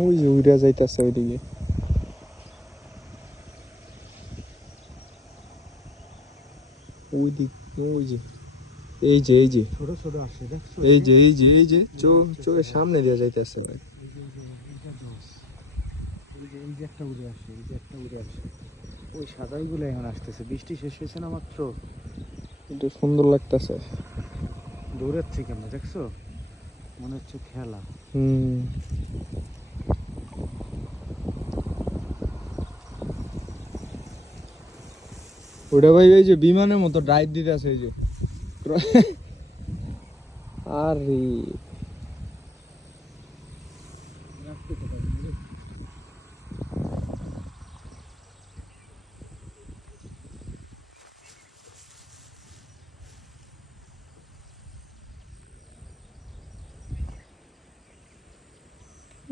ওই যে উড়া যাইতেছে ওইদিকে। ওই দিক, ওই যে এই যে এই যে ছোট ছোট আসছে দেখছো? এই যে এই যে এই যে চোখের সামনে দিয়ে যাইতেছে ভাই। এই যে একটা উড়ে আসে, এই যে একটা উড়ে আসে, ওই সাদাইগুলো এখন আসতেছে। বৃষ্টি শেষ হয়েছে না মাত্র, কিন্তু সুন্দর লাগতেছে। দৌড়াচ্ছে কেমন দেখছো, মনে হচ্ছে খেলা। হুম, ওটা ভাই ওই যে বিমানের মতো ড্রাইভ দিতেছে এই যে। আরে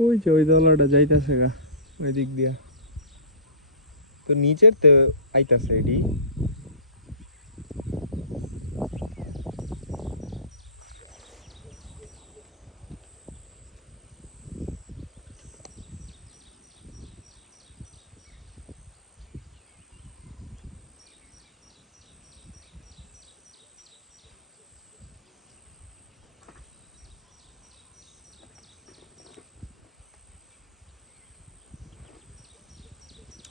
ওই যে ওই দলাটা যাইতেছে গা ওই দিক দিয়া, তো নিচের তো আইতাছে এডি।